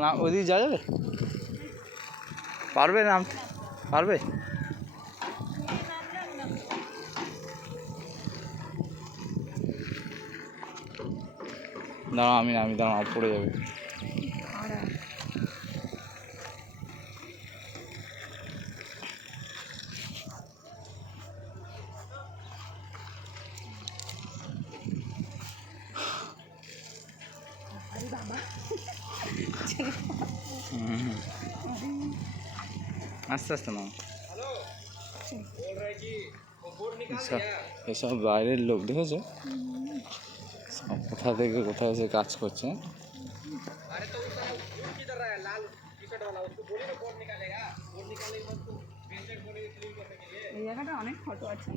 না ওইদিকে যাওয়া যাবে? পারবে নামতে? পারবে? দাঁড়া আমি নামি, দাঁড়া পড়ে যাবে। আস্তে আস্তে নাও। এসব বাইরের লোক দেখেছো কোথা থেকে কোথায় এসে কাজ করছে। এই জায়গাটা অনেক ফটো আছে।